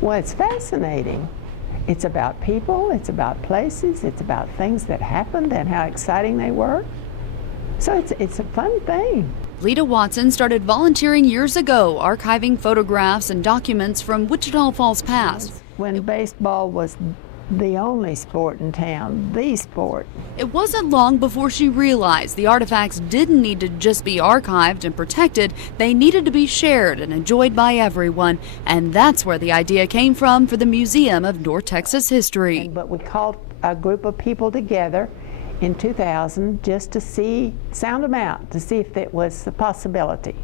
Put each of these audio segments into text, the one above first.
Well, it's fascinating. It's about people, it's about places, it's about things that happened and how exciting they were. So it's a fun thing. Lita Watson started volunteering years ago, archiving photographs and documents from Wichita Falls past. When baseball was the only sport in town, the sport. It wasn't long before she realized the artifacts didn't need to just be archived and protected, they needed to be shared and enjoyed by everyone. And that's where the idea came from for the Museum of North Texas History. But we called a group of people together in 2000 just to sound them out, to see if it was a possibility.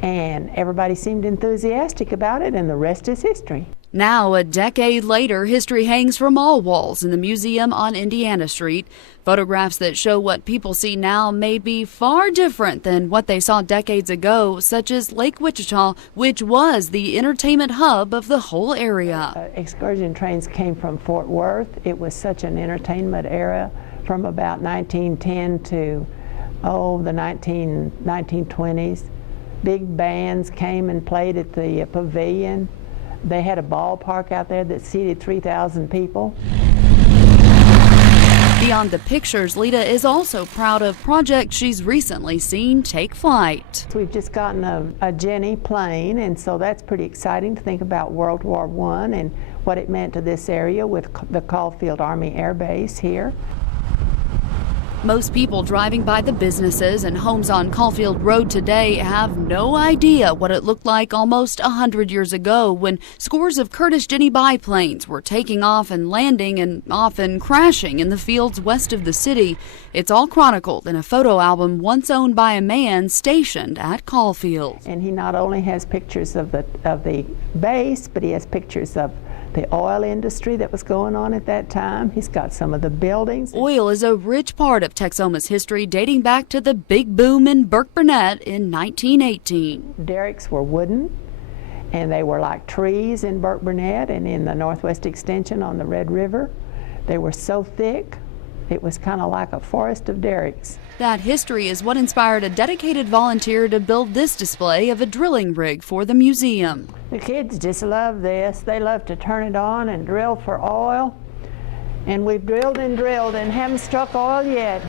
And everybody seemed enthusiastic about it, and the rest is history. Now, a decade later, history hangs from all walls in the museum on Indiana Street. Photographs that show what people see now may be far different than what they saw decades ago, such as Lake Wichita, which was the entertainment hub of the whole area. Excursion trains came from Fort Worth. It was such an entertainment era from about 1910 to, the 1920s. Big bands came and played at the pavilion. They had a ballpark out there that seated 3,000 people. Beyond the pictures, Lita is also proud of projects she's recently seen take flight. We've just gotten a Jenny plane, and so that's pretty exciting to think about World War I and what it meant to this area with the Caulfield Army Air Base here. Most people driving by the businesses and homes on Caulfield Road today have no idea what it looked like almost 100 years ago when scores of Curtiss Jenny biplanes were taking off and landing and often crashing in the fields west of the city. It's all chronicled in a photo album once owned by a man stationed at Caulfield. And he not only has pictures of the base, but he has pictures of the oil industry that was going on at that time. He's got some of the buildings. Oil is a rich part of Texoma's history dating back to the big boom in Burke-Burnett in 1918. Derricks were wooden, and they were like trees in Burke-Burnett and in the Northwest Extension on the Red River. They were so thick, it was kind of like a forest of derricks. That history is what inspired a dedicated volunteer to build this display of a drilling rig for the museum. The kids just love this. They love to turn it on and drill for oil. And we've drilled and haven't struck oil yet.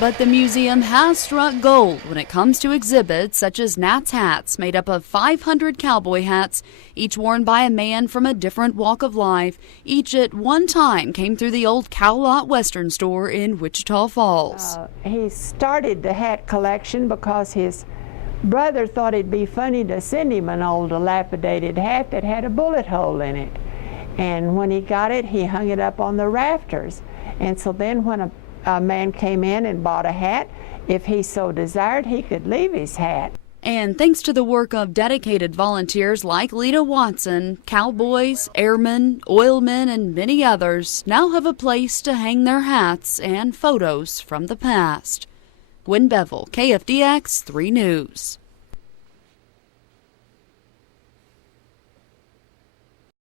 But the museum has struck gold when it comes to exhibits such as Nat's hats, made up of 500 cowboy hats, each worn by a man from a different walk of life. Each at one time came through the old Cow Lot Western store in Wichita Falls. He started the hat collection because his brother thought it'd be funny to send him an old dilapidated hat that had a bullet hole in it. And when he got it, he hung it up on the rafters. And so then when a man came in and bought a hat, if he so desired, he could leave his hat. And thanks to the work of dedicated volunteers like Lita Watson, cowboys, airmen, oilmen, and many others now have a place to hang their hats and photos from the past. Gwen Bevel, KFDX 3 News.